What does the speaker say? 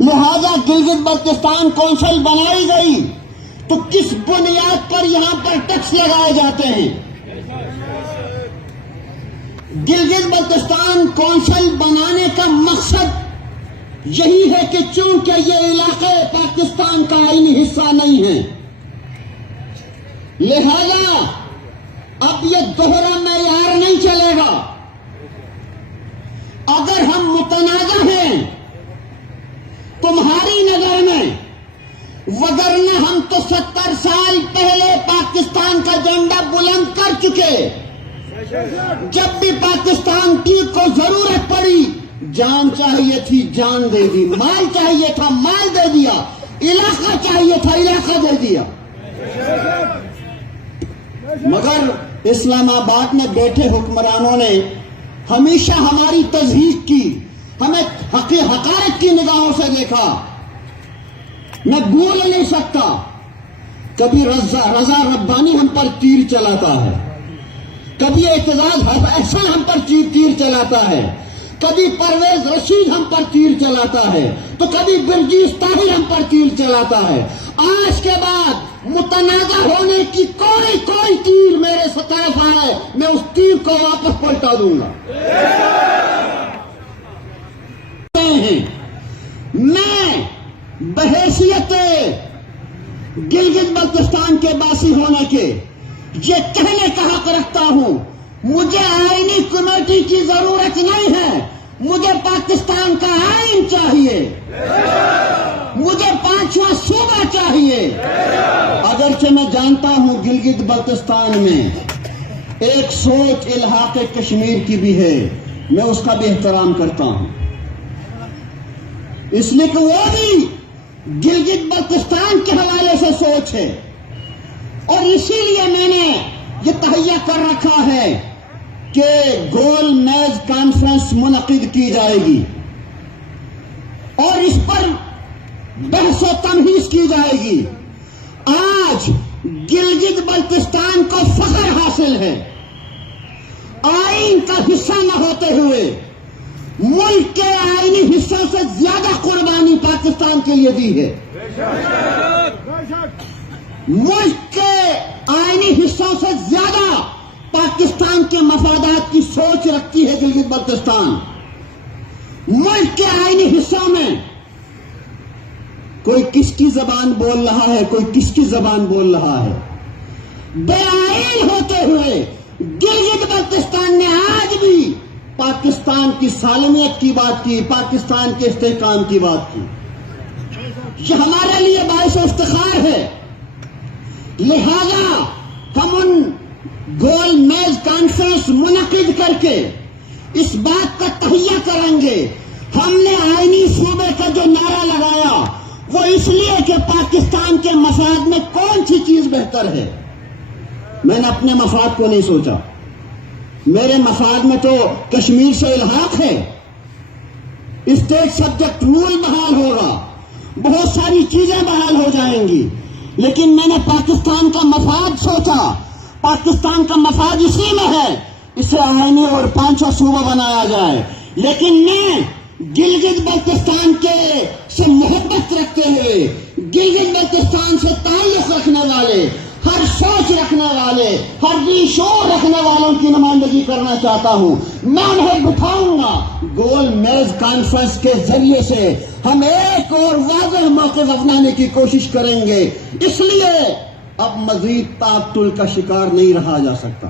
لہذا گلگت بلتستان کونسل بنائی گئی تو کس بنیاد پر یہاں پر ٹیکس لگائے جاتے ہیں؟ گلگت بلتستان کونسل بنانے کا مقصد یہی ہے کہ چونکہ یہ علاقے پاکستان کا آئینی حصہ نہیں ہے، لہذا اب یہ دوہرا معیار نہیں چلے گا۔ اگر ہم متنازع ہیں تمہاری نظر میں، وگرنہ ہم تو 70 سال پہلے پاکستان کا جھنڈا بلند کر چکے۔ جب بھی پاکستان کی کو ضرورت پڑی، جان چاہیے تھی جان دے دی، مال چاہیے تھا مال دے دیا، علاقہ چاہیے تھا علاقہ دے دیا۔ مگر اسلام آباد میں بیٹھے حکمرانوں نے ہمیشہ ہماری تضحیق کی، ہمیں حقارت کی نگاہوں سے دیکھا۔ میں بھول نہیں سکتا، کبھی رضا ربانی ہم پر تیر چلاتا ہے، کبھی اعتزاز احسن ہم پر تیر چلاتا ہے، کبھی پرویز رشید ہم پر تیر چلاتا ہے، تو کبھی برجیز طاہر ہم پر تیر چلاتا ہے۔ آج کے بعد متنازع ہونے کی کوئی تیر میرے طرف آئے، میں اس تیر کو واپس پلٹا دوں گا۔ میں بحیثیت گلگت بلتستان کے باسی ہونے کے یہ کہنے کا حق رکھتا ہوں، مجھے آئینی کمیٹی کی ضرورت نہیں ہے، مجھے پاکستان کا آئین چاہیے، مجھے 5واں صوبہ چاہیے۔ اگرچہ میں جانتا ہوں گلگت بلتستان میں ایک سوچ الحاق کشمیر کی بھی ہے، میں اس کا بھی احترام کرتا ہوں، اس لیے کہ وہ بھی گلگت بلتستان کے حوالے سے سوچ ہے، اور اسی لیے میں نے یہ تہیہ کر رکھا ہے کہ گول میز کانفرنس منعقد کی جائے گی اور اس پر بحث و تمہیز کی جائے گی۔ آج گلگت بلتستان کو فخر حاصل ہے، آئین کا حصہ نہ ہوتے ہوئے ملک کے آئینی حصوں سے زیادہ قربانی پاکستان کے لیے دی ہے۔ ملک کے آئینی حصوں سے زیادہ پاکستان کے مفادات کی سوچ رکھتی ہے گلگت بلتستان۔ ملک کے آئینی حصوں میں کوئی کس کی زبان بول رہا ہے، کوئی کس کی زبان بول رہا ہے، بے آئین ہوتے ہوئے گلگت بلتستان نے آج بھی پاکستان کی سالمیت کی بات کی، پاکستان کے استحکام کی بات کی۔ یہ ہمارے لیے باعث افتخار ہے، لہذا ہم ان گول میز کانفرنس منعقد کر کے اس بات کا تہیہ کریں گے۔ ہم نے آئینی صوبے کا جو نعرہ لگایا وہ اس لیے کہ پاکستان کے مفاد میں کون سی چیز بہتر ہے۔ میں نے اپنے مفاد کو نہیں سوچا، میرے مفاد میں تو کشمیر سے الحاق ہے، اسٹیٹ سبجیکٹ رول بحال ہوگا، بہت ساری چیزیں بحال ہو جائیں گی، لیکن میں نے پاکستان کا مفاد سوچا۔ پاکستان کا مفاد اسی میں ہے، اسے آئینی اور 5واں صوبہ بنایا جائے، لیکن میں گلگت بلتستان کے سے محبت رکھتے ہوئے، گلگت بلتستان سے تعلق رکھنے والے، ہر سوچ رکھنے والے، ہر شعور رکھنے والوں کی نمائندگی کرنا چاہتا ہوں۔ میں انہیں بٹھاؤں گا، گول میز کانفرنس کے ذریعے سے ہم ایک اور واضح موقف اپنانے کی کوشش کریں گے۔ اس لیے اب مزید تعطل کا شکار نہیں رہا جا سکتا۔